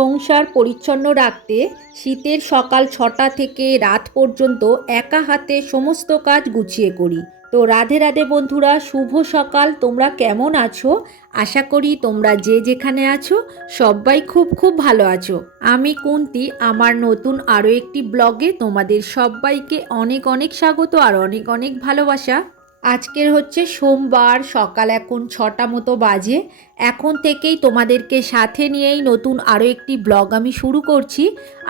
সংসার পরিচ্ছন্ন রাখতে শীতের সকাল ছটা থেকে রাত পর্যন্ত একা হাতে সমস্ত কাজ গুছিয়ে করি। তো রাধে রাধে বন্ধুরা, শুভ সকাল। তোমরা কেমন আছো? আশা করি তোমরা যে যেখানে আছো সবাই খুব খুব ভালো আছো। আমি কুন্তি, আমার নতুন আরও একটি ব্লগে তোমাদের সবাইকে অনেক অনেক স্বাগত আর অনেক অনেক ভালোবাসা। আজকের হচ্ছে সোমবার, সকাল এখন ছটা মতো বাজে। এখন থেকেই তোমাদেরকে সাথে নিয়েই নতুন আরও একটি ব্লগ আমি শুরু করছি।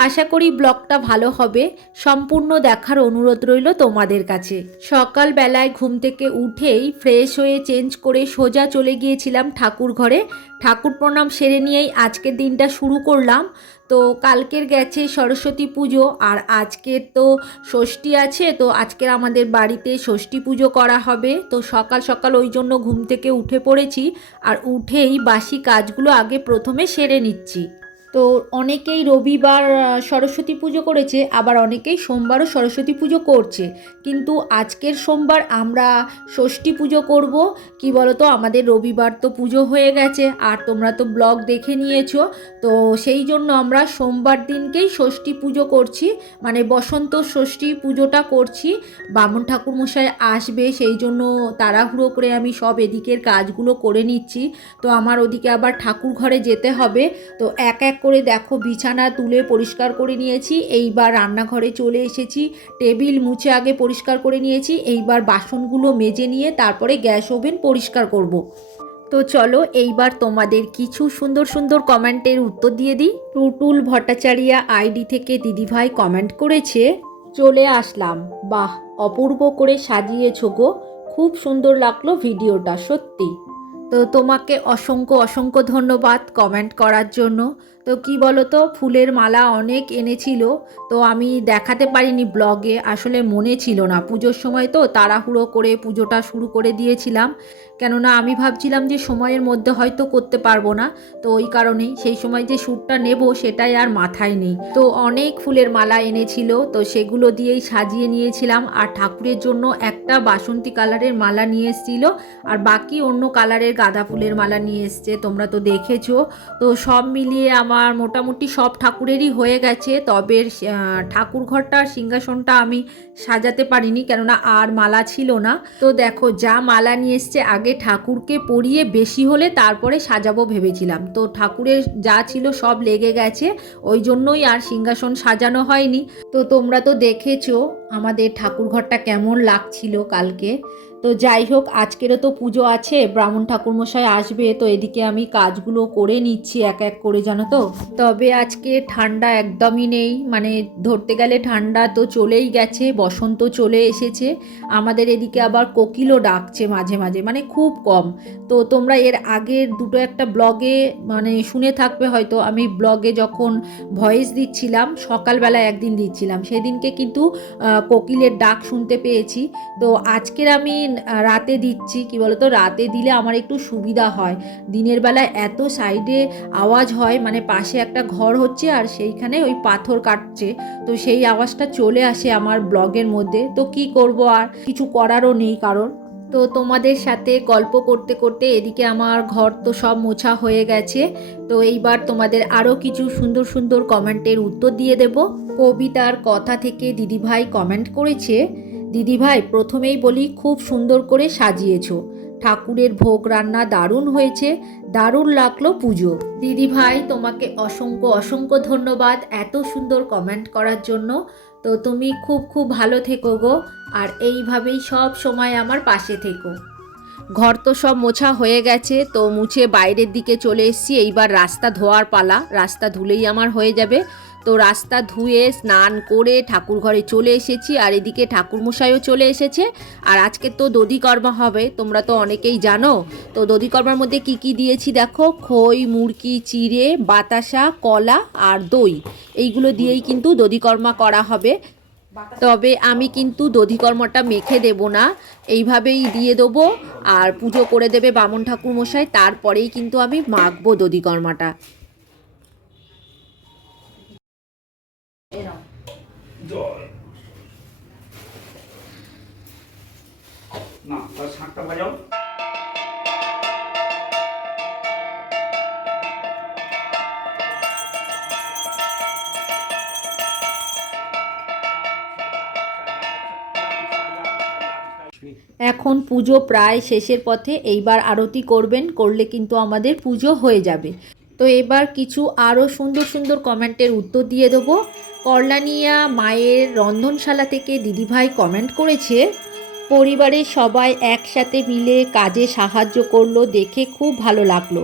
আশা করি ব্লগটা ভালো হবে। সম্পূর্ণ দেখার অনুরোধ রইল তোমাদের কাছে। সকালবেলায় ঘুম থেকে উঠেই ফ্রেশ হয়ে চেঞ্জ করে সোজা চলে গিয়েছিলাম ঠাকুর ঘরে। ঠাকুর প্রণাম সেরে নিয়েই আজকের দিনটা শুরু করলাম। তো কালকের গেছে সরস্বতী পুজো আর আজকে তো ষষ্ঠী আছে, তো আজকের আমাদের বাড়িতে ষষ্ঠী পুজো করা হবে। তো সকাল সকাল ওই জন্য ঘুম থেকে উঠে পড়েছি। আর উঠেই বাসি কাজগুলো আগে প্রথমে সেরে নিচ্ছি। তো অনেকেই রবিবার সরস্বতী পুজো করেছে, আবার অনেকেই সোমবারও সরস্বতী পুজো করছে। কিন্তু আজকের সোমবার আমরা ষষ্ঠী পুজো করব। কি বলতো, আমাদের রবিবার তো পুজো হয়ে গেছে, আর তোমরা তো ব্লগ দেখে নিয়েছো। তো সেই জন্য আমরা সোমবার দিনকেই ষষ্ঠী পুজো করছি মানে বসন্ত ষষ্ঠী পুজোটা করছি। বামন ঠাকুর মশাই আসবে, সেই জন্য তাড়াহুড়ো করে আমি সব এদিকের কাজগুলো করে নিচ্ছি। তো আমার ওদিকে আবার ঠাকুর ঘরে যেতে হবে। তো এক এক করে দেখো, বিছানা তুলে পরিষ্কার করে নিয়েছি, এইবার রান্নাঘরে চলে এসেছি, টেবিল মুছে আগে পরিষ্কার করে নিয়েছি, এইবার বাসনগুলো মেজে নিয়ে তারপরে গ্যাস ওভেন পরিষ্কার করব। তো চলো, এইবার তোমাদের কিছু সুন্দর সুন্দর কমেন্টের উত্তর দিয়ে দিই। টুটুল ভট্টাচারিয়া আইডি থেকে দিদিভাই কমেন্ট করেছে, চলে আসলাম। বাহ, অপূর্ব করে সাজিয়েছো গো। খুব সুন্দর লাগল ভিডিওটা, সত্যি। তো তোমাকে অসংখ্য অসংখ্য ধন্যবাদ কমেন্ট করার জন্য। তো কি বলো তো ফুলের মালা অনেক এনেছিল, তো আমি দেখাতে পারিনি ব্লগে আসলে মনে ছিল না। পুজোর সময় তো তাড়াহুড়ো করে পুজোটা শুরু করে দিয়েছিলাম। কেননা আমি ভাবছিলাম যে সময়ের মধ্যে হয়তো করতে পারব না। তো ওই কারণেই সেই সময় যে শ্যুটটা নেব সেটাই আর মাথায় নেই। তো অনেক ফুলের মালা এনেছিল, তো সেগুলো দিয়েই সাজিয়ে নিয়েছিলাম। আর ঠাকুরের জন্য একটা বাসন্তী কালারের মালা নিয়ে এসেছিল, আর বাকি অন্য কালারের গাঁদা ফুলের মালা নিয়ে এসছে, তোমরা তো দেখেছ। তো সব মিলিয়ে আমার মোটামুটি সব ঠাকুরেরই হয়ে গেছে, তবে ঠাকুর ঘরটার সিংহাসনটা আমি সাজাতে পারিনি, কেননা আর মালা ছিল না। তো দেখো যা মালা নিয়ে এসছে, আগে ঠাকুরকে পরিয়ে বেশি হলে তারপরে সাজাবো ভেবেছিলাম। তো ঠাকুরের যা ছিল সব লেগে গেছে, ওই জন্যই আর সিংহাসন সাজানো হয়নি। তো তোমরা তো দেখেছ আমাদের ঠাকুর ঘরটা কেমন লাগছিল কালকে। তো যাই হোক, আজকেরও তো পুজো আছে, ব্রাহ্মণ ঠাকুরমশাই আসবে, তো এদিকে আমি কাজগুলো করে নিচ্ছি এক এক করে, জানো তো? তবে আজকে ঠান্ডা একদমই নেই মানে ধরতে গেলে ঠান্ডা তো চলেই গেছে, বসন্ত চলে এসেছে, আমাদের এদিকে আবার কোকিলও ডাকছে মাঝে মাঝে মানে খুব কম। তো তোমরা এর আগের দুটো একটা ব্লগে মানে শুনে থাকবে হয়তো, আমি ব্লগে যখন ভয়েস দিচ্ছিলাম সকালবেলা একদিন দিচ্ছিলাম, সেদিনকে কিন্তু কোকিলের ডাক শুনতে পেয়েছি। তো আজকের আমি রাতে দিচ্ছি, কি বলতো, রাতে দিলে আমার একটু সুবিধা হয়। দিনের বেলায় এত সাইডে আওয়াজ হয় মানে পাশে একটা ঘর হচ্ছে আর সেইখানে ওই পাথর কাটছে। তো সেই আওয়াজটা চলে আসে আমার ব্লগের মধ্যে। তো কি করব আর? কিছু করারও নেই কারণ তো তোমাদের সাথে গল্প করতে করতে এদিকে আমার ঘর তো সব মোছা হয়ে গেছে। তো এইবার তোমাদের আরও কিছু সুন্দর সুন্দর কমেন্টের উত্তর দিয়ে দেব। কবিতার কথা থেকে দিদিভাই কমেন্ট করেছে দিদিভাই, প্রথমেই বলি খুব সুন্দর করে সাজিয়েছো। ঠাকুরের ভোগ রান্না দারুণ হয়েছে, দারুণ লাগল পুজো। দিদিভাই, তোমাকে অসংখ্য অসংখ্য ধন্যবাদ এত সুন্দর কমেন্ট করার জন্য। তো তুমি খুব খুব ভালো থেকো গো, আর এইভাবেই সব সময় আমার পাশে থেকো। ঘর তো সব মোছা হয়ে গেছে, তো মুছে বাইরের দিকে চলে এসেছি। এইবার রাস্তা ধোয়ার পালা, রাস্তা ধুলেই আমার হয়ে যাবে। তো রাস্তা ধুয়ে স্নান করে ঠাকুর ঘরে চলে এসেছি, আর এদিকে ঠাকুরমশাইও চলে এসেছে। আর আজকে তো দধিকর্মা হবে, তোমরা তো অনেকেই জানো। তো দধিকর্মার মধ্যে কি কি দিয়েছি দেখো? খই, মুরকি, চিড়ে, বাতাসা, কলা আর দই। এইগুলো দিয়েই কিন্তু দধিকর্মা করা হবে। তবে আমি কিন্তু দধিকর্মটা মেখে দেব না। এইভাবেই দিয়ে দেবো, আর পুজো করে দেবে বামন ঠাকুর মশাই তারপরেই কিন্তু আমি মাখবো দধিকর্মাটা এখন পুজো প্রায় শেষের পথে এইবার আরতি করবেন, করলে কিন্তু আমাদের পুজো হয়ে যাবে। তো এবার কিছু আরও সুন্দর সুন্দর কমেন্টের উত্তর দিয়ে দেবো। কর্লানিয়া মায়ের রন্ধনশালা থেকে দিদিভাই কমেন্ট করেছে পরিবারের সবাই একসাথে মিলে কাজে সাহায্য করল দেখে খুব ভালো লাগল।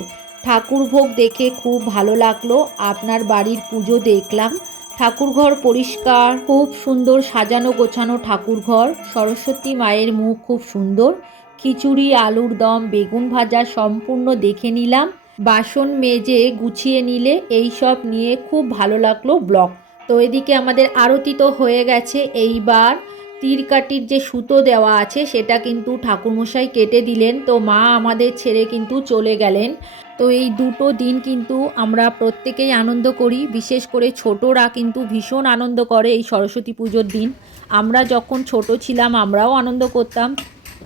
ঠাকুর ভোগ দেখে খুব ভালো লাগল। আপনার বাড়ির পুজো দেখলাম। ঠাকুরঘর পরিষ্কার, খুব সুন্দর সাজানো গোছানো ঠাকুরঘর। সরস্বতী মায়ের মুখ খুব সুন্দর। খিচুড়ি, আলুর দম, বেগুন ভাজা সম্পূর্ণ দেখে নিলাম। বাসন মেজে গুছিয়ে নিলে এই সব নিয়ে খুব ভালো লাগল ব্লগ। তো এদিকে আমাদের আরতি তো হয়ে গেছে এইবার। তীরকাটির যে সুতো দেওয়া আছে, সেটা কিন্তু ঠাকুরমশাই কেটে দিলেন। তো মা আমাদের ছেড়ে কিন্তু চলে গেলেন। তো এই দুটো দিন কিন্তু আমরা প্রত্যেকেই আনন্দ করি। বিশেষ করে ছোটরা কিন্তু ভীষণ আনন্দ করে এই সরস্বতী পুজোর দিন। আমরা যখন ছোট ছিলাম, আমরাও আনন্দ করতাম।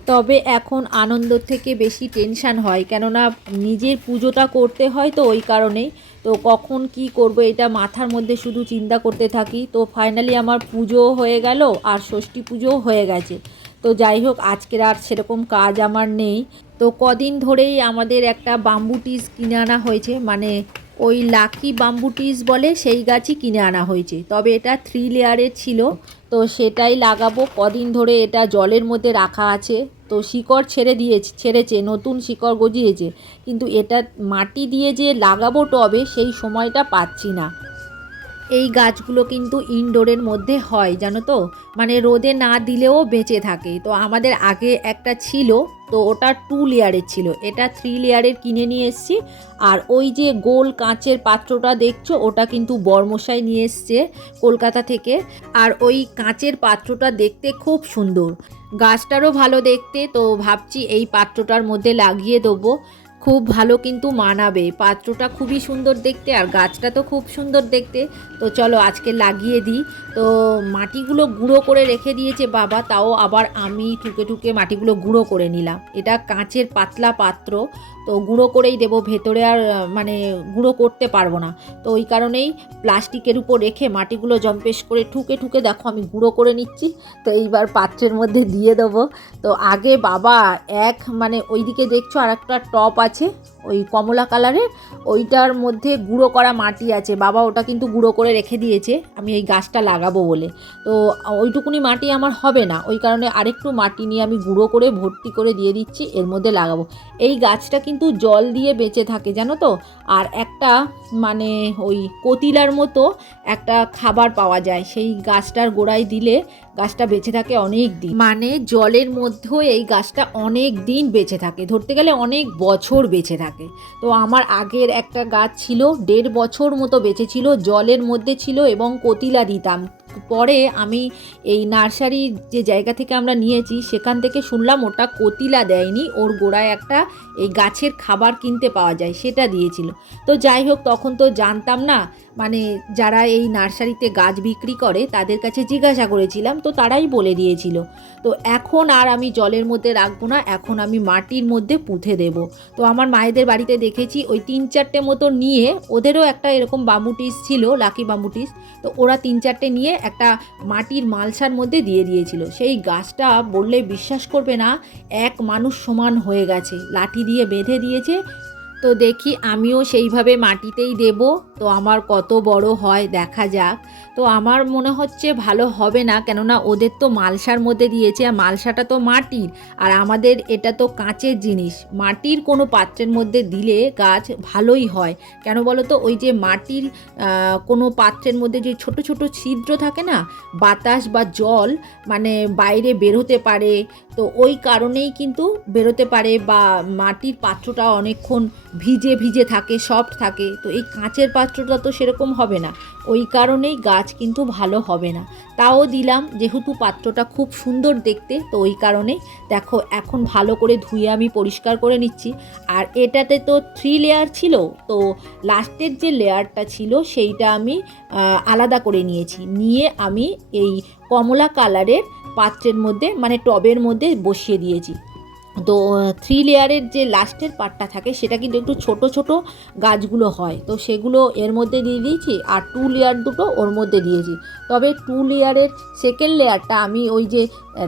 তবে এখন আনন্দ থেকে বেশি টেনশান হয়। কেননা নিজের পুজোটা করতে হয় তো ওই কারণেই। তো কখন কি করব এটা মাথার মধ্যে শুধু চিন্তা করতে থাকি। তো ফাইনালি আমার পুজো হয়ে গেল আর ষষ্ঠী পুজোও হয়ে গেছে। তো যাই হোক, আজকের আর সেরকম কাজ আমার নেই। তো কদিন ধরেই আমাদের একটা বাম্বু টিস কিনে আনা হয়েছে। মানে ওই লাকি বাম্বু টিস বলে সেই গাছই কিনে আনা হয়েছে। তবে এটা থ্রি লেয়ারের ছিল। তো সেটাই লাগাবো। কদিন ধরে এটা জলের মধ্যে রাখা আছে। তো শিকড় ছেড়ে দিয়েছে, ছেড়েছে, নতুন শিকড় গজিয়েছে। কিন্তু এটা মাটি দিয়ে যে লাগাবো টবে, সেই সময়টা পাচ্ছি না। এই গাছগুলো কিন্তু ইনডোরের মধ্যে হয়, জানো তো? মানে রোদে না দিলেও বেঁচে থাকে। তো আমাদের আগে একটা ছিল, তো ওটা টু লেয়ারের ছিল। এটা থ্রি লেয়ারের কিনে নিয়ে এসেছি। আর ওই যে গোল কাঁচের পাত্রটা দেখছ, ওটা কিন্তু বর্মশাই নিয়ে এসছে কলকাতা থেকে। আর ওই কাঁচের পাত্রটা দেখতে খুব সুন্দর। গাছটারও ভালো দেখতে, তো ভাবছি এই পাত্রটার মধ্যে লাগিয়ে দেবো। খুব ভালো কিন্তু মানাবে। পাত্রটা খুবই সুন্দর দেখতে আর গাছটা তো খুব সুন্দর দেখতে। তো চলো আজকে লাগিয়ে দিই। তো মাটিগুলো গুঁড়ো করে রেখে দিয়েছে বাবা, তাও আবার আমি ঠুকে ঠুকে মাটিগুলো গুঁড়ো করে নিলাম। এটা কাঁচের পাতলা পাত্র। তো গুঁড়ো করেই দেবো, ভেতরে আর মানে গুঁড়ো করতে পারব না। তো ওই কারণেই প্লাস্টিকের উপর রেখে মাটিগুলো জম্পেশ করে ঠুকে ঠুকে দেখো আমি গুঁড়ো করে নিচ্ছি। তো এইবার পাত্রের মধ্যে দিয়ে দেবো। তো আগে বাবা এক মানে ওইদিকে দেখছ আর একটা টপ আছে। ওই কমলা কালারের, ওইটার মধ্যে গুঁড়ো করা মাটি আছে। বাবা ওটা কিন্তু গুঁড়ো করে রেখে দিয়েছে, আমি এই গাছটা লাগাবো বলে। তো ওইটুকুনি মাটি আমার হবে না, ওই কারণে আরেকটু মাটি নিয়ে আমি গুঁড়ো করে, ভর্তি করে দিয়ে দিচ্ছি, এর মধ্যে লাগাবো। এই গাছটা কিন্তু জল দিয়ে বেঁচে থাকে, জানো তো? আর একটা মানে ওই কতিলার মতো একটা খাবার পাওয়া যায়, সেই গাছটার গোড়ায় দিলে গাছটা বেঁচে থাকে অনেক দিন। মানে জলের মধ্যেও এই গাছটা অনেক দিন বেঁচে থাকে, ধরতে গেলে অনেক বছর বেঁচে থাকে। তো আমার আগের একটা গাছ ছিল, দেড় বছর মতো বেঁচে ছিল জলের মধ্যে ছিল এবং কতিলা দিতাম। পরে আমি এই নার্সারির যে জায়গা থেকে আমরা নিয়েছি, সেখান থেকে শুনলাম ওটা কতিলা দেয়নি, ওর গোড়ায় একটা এই গাছের খাবার কিনতে পাওয়া যায়, সেটা দিয়েছিল। তো যাই হোক, তখন তো জানতাম না মানে যারা এই নার্সারিতে গাছ বিক্রি করে, তাদের কাছে জিজ্ঞাসা করেছিলাম, তো তারাই বলে দিয়েছিল। তো এখন আর আমি জলের মধ্যে রাখব না, এখন আমি মাটির মধ্যে পুঁতে দেব। তো আমার মায়েদের বাড়িতে দেখেছি, ওই তিন চারটে মতো নিয়ে, ওদেরও একটা এরকম বাম্বুটিস ছিল, লাকি বাম্বুটিস তো ওরা তিন চারটে নিয়ে একটা মাটির মালসার মধ্যে দিয়ে দিয়েছিল। সেই গাছটা বললে বিশ্বাস করবে না, এক মানুষ সমান হয়ে গেছে। লাঠি দিয়ে বেঁধে দিয়েছে তো দেখি আমিও সেইভাবে মাটিতেই দেব। তো আমার কত বড় হয়, দেখা যাক। তো আমার মনে হচ্ছে ভালো হবে না, কেননা ওদের তো মালসার মধ্যে দিয়েছে, আর মালসাটা তো মাটির। আর আমাদের এটা তো কাঁচের জিনিস। মাটির কোনো পাত্রের মধ্যে দিলে গাছ ভালোই হয়। কেন বলো তো ওই যে মাটির কোনো পাত্রের মধ্যে যে ছোট ছোট ছিদ্র থাকে না, বাতাস বা জল মানে বাইরে বেরোতে পারে তো ওই কারণেই কিন্তু বেরোতে পারে বা মাটির পাত্রটা অনেকক্ষণ ভিজে ভিজে থাকে সফট থাকে। তো এই কাঁচের পাত্রটা তো সেরকম হবে না। ওই কারণেই গাছ কিন্তু ভালো হবে না। তাও দিলাম, যেহেতু পাত্রটা খুব সুন্দর দেখতে, তো ওই কারণেই। দেখো, এখন ভালো করে ধুয়ে আমি পরিষ্কার করে নিচ্ছি। আর এটাতে তো থ্রি লেয়ার ছিল, তো লাস্টের যে লেয়ারটা ছিল, সেইটা আমি আলাদা করে নিয়েছি। নিয়ে আমি এই কমলা কালারের পাত্রের মধ্যে মানে টবের মধ্যে বসিয়ে দিয়েছি। তো থ্রি লেয়ারের যে লাস্টের পার্টটা থাকে, সেটা কিন্তু একটু ছোট ছোট গাছগুলো হয়। তো, সেগুলো এর মধ্যে দিয়ে দিয়েছি আর টু লেয়ার দুটো ওর মধ্যে দিয়েছি। তবে টু লেয়ারের সেকেন্ড লেয়ারটা আমি ওই যে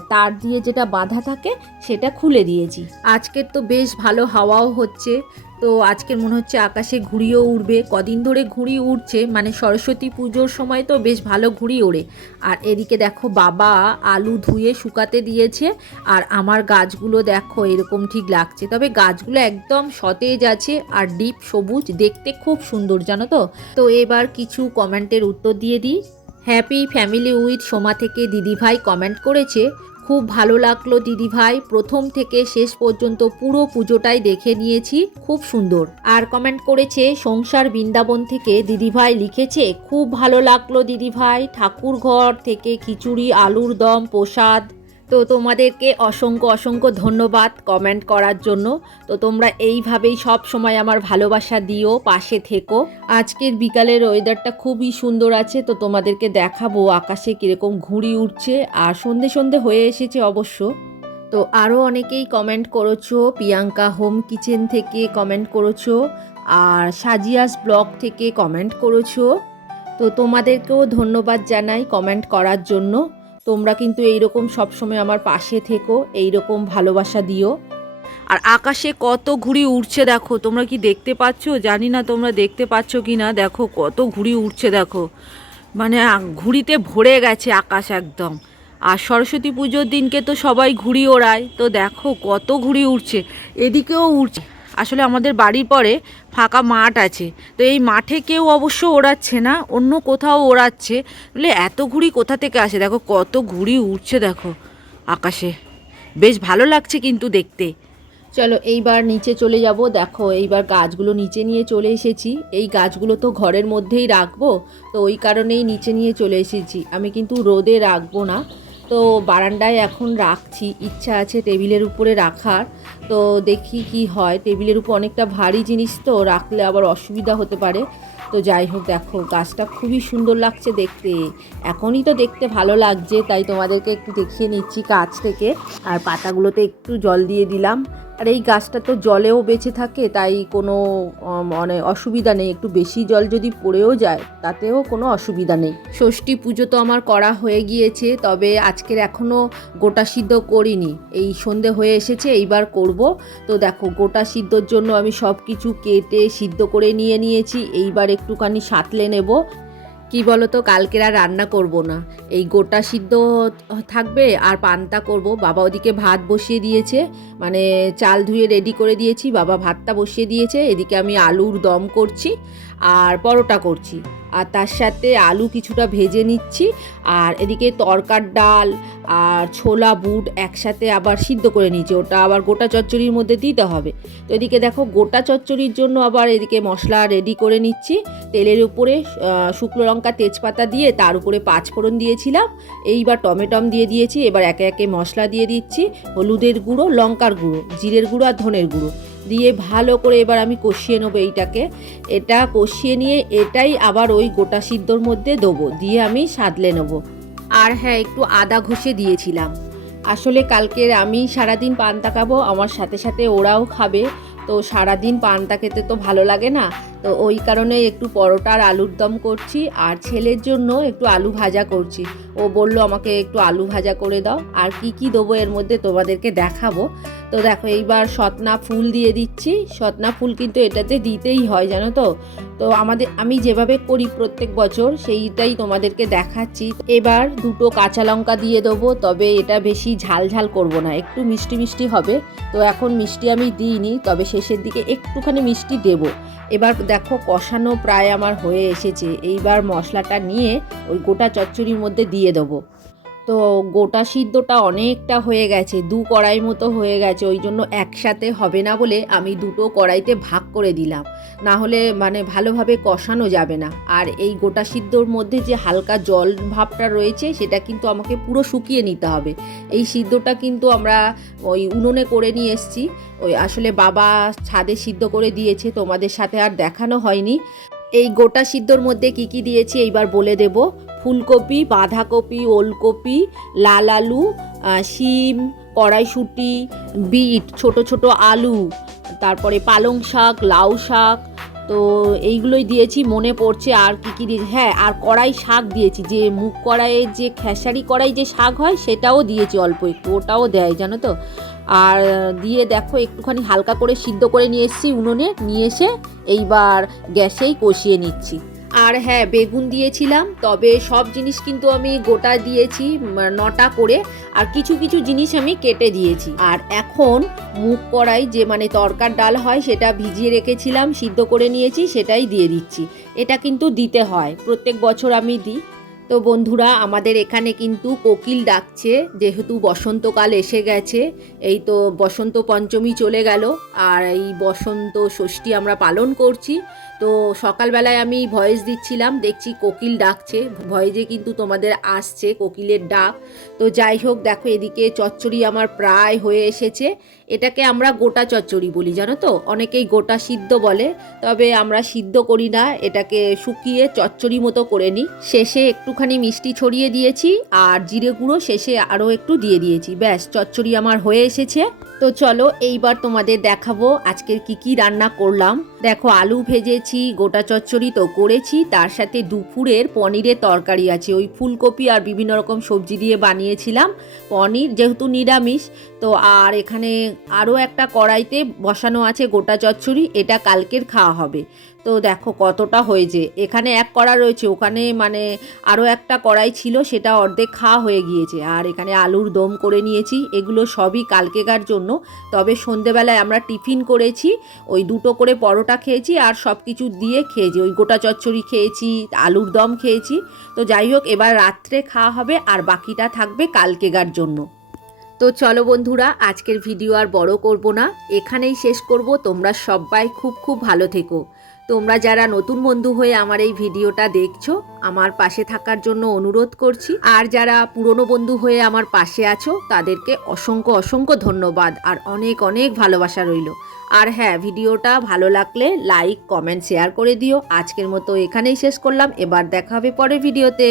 তার দিয়ে যেটা বাঁধা থাকে, সেটা খুলে দিয়েছি। আজকের তো বেশ ভালো হাওয়াও হচ্ছে। তো আজকের মনে হচ্ছে আকাশে ঘুড়িও উড়বে। কদিন ধরে ঘুড়ি উড়ছে মানে সরস্বতী পুজোর সময় তো বেশ ভালো ঘুড়ি ওড়ে। আর এদিকে দেখো বাবা আলু ধুয়ে শুকাতে দিয়েছে, আর আমার গাছগুলো দেখো এরকম ঠিক লাগছে। তবে গাছগুলো একদম সতেজ আছে আর ডিপ সবুজ, দেখতে খুব সুন্দর, জানো তো? তো এবার কিছু কমেন্টের উত্তর দিয়ে দিই। হ্যাপি ফ্যামিলি উইথ সোমা থেকে দিদিভাই কমেন্ট করেছে খুব ভালো লাগল দিদিভাই প্রথম থেকে শেষ পর্যন্ত পুরো পুজোটাই দেখে নিয়েছি, খুব সুন্দর। আর কমেন্ট করেছে, সংসার বৃন্দাবন থেকে দিদিভাই লিখেছে, খুব ভালো লাগল দিদিভাই ঠাকুর ঘর থেকে খিচুড়ি, আলুর দম, প্রসাদ। তো তোমাদেরকে অসংখ্য অসংখ্য ধন্যবাদ কমেন্ট করার জন্য। তো তোমরা এইভাবেই সব সময় আমার ভালোবাসা দিও, পাশে থেকো। আজকের বিকালের ওয়েদারটা খুবই সুন্দর আছে, তো তোমাদেরকে দেখাবো আকাশে কীরকম ঘুড়ি উঠছে আর সন্ধে সন্ধে হয়ে এসেছে অবশ্য। তো আরও অনেকেই কমেন্ট করেছ, প্রিয়াঙ্কা হোম কিচেন থেকে কমেন্ট করেছ আর সাজিয়াস ব্লগ থেকে কমেন্ট করেছ। তো তোমাদেরকেও ধন্যবাদ জানাই কমেন্ট করার জন্য। তোমরা কিন্তু এইরকম সবসময় আমার পাশে থেকো, এইরকম ভালোবাসা দিও। আর আকাশে কত ঘুড়ি উড়ছে দেখো, তোমরা কি দেখতে পাচ্ছো? জানি না তোমরা দেখতে পাচ্ছো কি না, দেখো কত ঘুড়ি উড়ছে দেখো। মানে ঘুড়িতে ভরে গেছে আকাশ একদম। আর সরস্বতী পুজোর দিনকে তো সবাই ঘুড়ি ওড়ায়, তো দেখো কত ঘুড়ি উড়ছে, এদিকেও উড়ছে। আসলে আমাদের বাড়ির পরে ফাঁকা মাঠ আছে। তো এই মাঠে কেউ অবশ্য ওড়াচ্ছে না, অন্য কোথাও ওড়াচ্ছে। বলে এত ঘুড়ি কোথা থেকে আসে? দেখো কত ঘুড়ি উড়ছে দেখো আকাশে। বেশ ভালো লাগছে কিন্তু দেখতে। চলো এইবার নিচে চলে যাব। দেখো এইবার গাছগুলো নিচে নিয়ে চলে এসেছি। এই গাছগুলো তো ঘরের মধ্যেই রাখব। তো ওই কারণেই নিচে নিয়ে চলে এসেছি। আমি কিন্তু রোদে রাখব না। তো বারান্দায় এখন রাখছি। ইচ্ছা আছে টেবিলের উপরে রাখার। তো দেখি কি হয়। টেবিলের উপর অনেকটা ভারী জিনিস তো, রাখলে আবার অসুবিধা হতে পারে। তো যাই হোক, দেখো, গাছটা খুবই সুন্দর লাগছে দেখতে। এখনই তো দেখতে ভালো লাগছে, তাই তোমাদেরকে একটু দেখিয়ে নিচ্ছি কাছ থেকে। আর পাতাগুলোতে একটু জল দিয়ে দিলাম। আর এই গাছটা তো জলেও বেঁচে থাকে, তাই কোনো মানে অসুবিধা নেই। একটু বেশি জল যদি পড়েও যায়, তাতেও কোনো অসুবিধা নেই। ষষ্ঠী পুজো তো আমার করা হয়ে গিয়েছে, তবে আজকের এখনও গোটা সিদ্ধ করিনি। এই সন্ধে হয়ে এসেছে, এইবার করব। তো দেখো, গোটা সিদ্ধর জন্য আমি সব কিছু কেটে, সিদ্ধ করে নিয়ে নিয়েছি, এইবার একটুখানি সাঁতলে নেব। কি বলো তো কালকের আর রান্না করব না। এই গোটা সিদ্ধ থাকবে, আর পান্তা করব। বাবা ওদিকে ভাত বসিয়ে দিয়েছে মানে চাল ধুয়ে রেডি করে দিয়েছি। বাবা ভাতটা বসিয়ে দিয়েছে, এদিকে আমি আলুর দম করছি, আর পরোটা করছি। আর তার সাথে আলু কিছুটা ভেজে নিচ্ছি। আর এদিকে তরকার ডাল আর ছোলা, বুট একসাথে আবার সিদ্ধ করে নিচ্ছি ওটা আবার গোটা চচ্চড়ির মধ্যে দিতে হবে। তো এদিকে দেখো, গোটা চচ্চড়ির জন্য আবার এদিকে মশলা রেডি করে নিচ্ছি। তেলের উপরে শুকনো লঙ্কা, তেজপাতা দিয়ে তার উপরে পাঁচফোড়ন দিয়েছিলাম। এইবার টমেটম দিয়ে দিয়েছি। এবার একে একে মশলা দিয়ে দিচ্ছি। হলুদের গুঁড়ো, লঙ্কার গুঁড়ো, জিরের গুঁড়ো আর ধনের গুঁড়ো। দিয়ে ভালো করে এবার আমি কষিয়ে নেব এইটাকে। এটা কষিয়ে নিয়ে এটাই আবার ওই গোটা সিদ্ধর মধ্যে দেবো, দিয়ে আমি সাদলে নেব। আর হ্যাঁ একটু আদা ঘষে দিয়েছিলাম। আসলে কালকের আমি সারাদিন পান্তা খাব, আমার সাথে সাথে ওরাও খাবে। তো সারাদিন পান্তা খেতে তো ভালো লাগে না। তো ওই কারণে একটু পরোটার আলুর দম করছি, আর ছেলের জন্য একটু আলু ভাজা করছি। ও বলল, আমাকে একটু আলু ভাজা করে দাও, আর কি কি দেবো এর মধ্যে তোমাদেরকে দেখাবো। তো দেখো, এইবার সতনা ফুল দিয়ে দিচ্ছি। সতনা ফুল কিন্তু এটাতে দিতেই হয়, জানো তো? তো আমাদের, আমি যেভাবে করি প্রত্যেক বছর, সেইটাই তোমাদেরকে দেখাচ্ছি। এবার দুটো কাঁচা লঙ্কা দিয়ে দেবো, তবে এটা বেশি ঝাল ঝাল করব না, একটু মিষ্টি মিষ্টি হবে। তো এখন মিষ্টি আমি দিইনি, তবে শেষের দিকে একটুখানি মিষ্টি দেবো। এবার দেখো কষানো প্রায় আমার হয়ে এসেছে। এইবার মশলাটা নিয়ে ওই গোটা চচ্চড়ির মধ্যে দিয়ে দেবো। তো গোটা সিদ্ধটা অনেকটা হয়ে গেছে, দু কড়াই মতো হয়ে গেছে, ওই জন্য একসাথে হবে না বলে আমি দুটো কড়াইতে ভাগ করে দিলাম। না হলে মানে ভালোভাবে কষানো যাবে না। আর এই গোটা সিদ্ধর মধ্যে যে হালকা জল ভাবটা রয়েছে, সেটা কিন্তু আমাকে পুরো শুকিয়ে নিতে হবে। এই সিদ্ধটা কিন্তু আমরা ওই উনুনে করে নিয়ে এসেছি। ওই আসলে বাবা ছাদে সিদ্ধ করে দিয়েছে, তোমাদের সাথে আর দেখানো হয়নি। এই গোটা সিদ্ধর মধ্যে কি কি দিয়েছি এইবার বলে দেব। ফুলকপি, বাঁধাকপি, ওলকপি লাল আলু শিম, কড়াইশুঁটি, বিট, ছোট ছোট আলু, তারপরে পালং শাক, লাউ শাক, তো এইগুলোই দিয়েছি, মনে পড়ছে আর কি কী হ্যাঁ আর কড়াই শাক দিয়েছি, যে মুগ কড়াইয়ের যে খেসারি কড়াই যে শাক হয়, সেটাও দিয়েছি অল্প একটু, ওটাও দেয়, জানো তো? আর দিয়ে দেখো, একটুখানি হালকা করে সিদ্ধ করে নিয়ে এসেছি উনুনে, নিয়ে এসে এইবার গ্যাসেই কষিয়ে নিচ্ছি। আর হ্যাঁ বেগুন দিয়েছিলাম, তবে সব জিনিস কিন্তু আমি গোটা দিয়েছি নটা করে, আর কিছু কিছু জিনিস আমি কেটে দিয়েছি। আর এখন মুখ কড়াই যে মানে তরকার ডাল হয়, সেটা ভিজিয়ে রেখেছিলাম, সিদ্ধ করে নিয়েছি, সেটাই দিয়ে দিচ্ছি। এটা কিন্তু দিতে হয়, প্রত্যেক বছর আমি দিই। তো বন্ধুরা, আমাদের এখানে কিন্তু কোকিল ডাকছে। যেহেতু বসন্তকাল এসে গেছে, এই তো বসন্ত পঞ্চমী চলে গেল, আর এই বসন্ত ষষ্ঠী আমরা পালন করছি। তো সকালবেলায় আমি ভয়েস দিচ্ছিলাম, দেখছি কোকিল ডাকছে। ভয়েসে কিন্তু তোমাদের আসছে কোকিলের ডাক। তো যাই হোক, দেখো এদিকে চচ্চড়ি আমার প্রায় হয়ে এসেছে। এটাকে আমরা গোটা চচ্চড়ি বলি, জানো তো? অনেকেই গোটা সিদ্ধ বলে, তবে আমরা সিদ্ধ করি না, এটাকে শুকিয়ে চচ্চড়ি মতো করে নিই। শেষে একটুখানি মিষ্টি ছড়িয়ে দিয়েছি, আর জিরে গুঁড়ো শেষে আরও একটু দিয়ে দিয়েছি। ব্যাস, চচ্চড়ি আমার হয়ে এসেছে। তো চলো এইবার তোমাদের দেখাবো আজকের কি কি রান্না করলাম। দেখো, আলু ভেজেছি, গোটা চচ্চড়ি তো করেছি, তার সাথে দুপুরের পনিরের তরকারি আছে। ওই ফুলকপি আর বিভিন্ন রকম সবজি দিয়ে বানিয়েছিলাম। পনির যেহেতু নিরামিষ, তো আর এখানে আরও একটা কড়াইতে বসানো আছে গোটা চচ্চড়ি, এটা কালকের খাওয়া হবে। তো দেখো কতটা হয়েছে। এখানে এক কড়া রয়েছে, ওখানে মানে আরও একটা কড়াই ছিল, সেটা অর্ধেক খাওয়া হয়ে গিয়েছে। আর এখানে আলুর দম করে নিয়েছি, এগুলো সবই কালকেকার জন্য। তবে সন্ধেবেলায় আমরা টিফিন করেছি, ওই দুটো করে পরোটা খেয়েছি আর সব কিছু দিয়ে খেয়েছি। ওই গোটা চচ্চড়ি খেয়েছি, আলুর দম খেয়েছি। তো যাই হোক, এবার রাত্রে খাওয়া হবে আর বাকিটা থাকবে কালকেকার জন্য। তো চলো বন্ধুরা, আজকের ভিডিও আর বড় করব না। এখানেই শেষ করব। তোমরা সবাই খুব খুব ভালো থেকো। তোমরা যারা নতুন বন্ধু হয়ে আমার এই ভিডিওটা দেখছ, আমার পাশে থাকার জন্য অনুরোধ করছি। আর যারা পুরনো বন্ধু হয়ে আমার পাশে আছো, তাদেরকে অসংখ্য অসংখ্য ধন্যবাদ আর অনেক অনেক ভালোবাসা রইল। আর হ্যাঁ ভিডিওটা ভালো লাগলে লাইক, কমেন্ট, শেয়ার করে দিও। আজকের মতো এখানেই শেষ করলাম। এবার দেখা হবে পরের ভিডিওতে।